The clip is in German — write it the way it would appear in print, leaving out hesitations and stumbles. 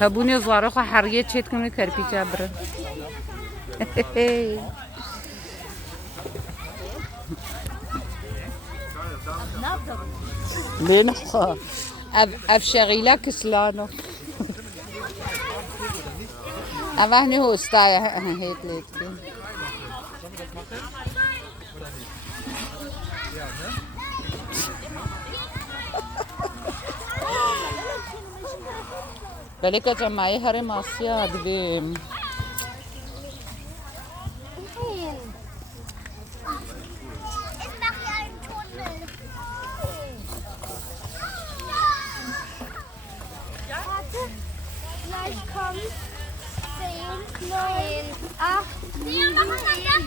هبوني زوارخ حرية شيت كم كربي جابر لين خا أف شغيلة كسلانو أما هني هو استاي هيت ليتكي بلکه جمعی هر ماسیا دبیم. Ich mache hier einen Tunnel. Warte, gleich kommt 10, 9, 8. Wir machen dann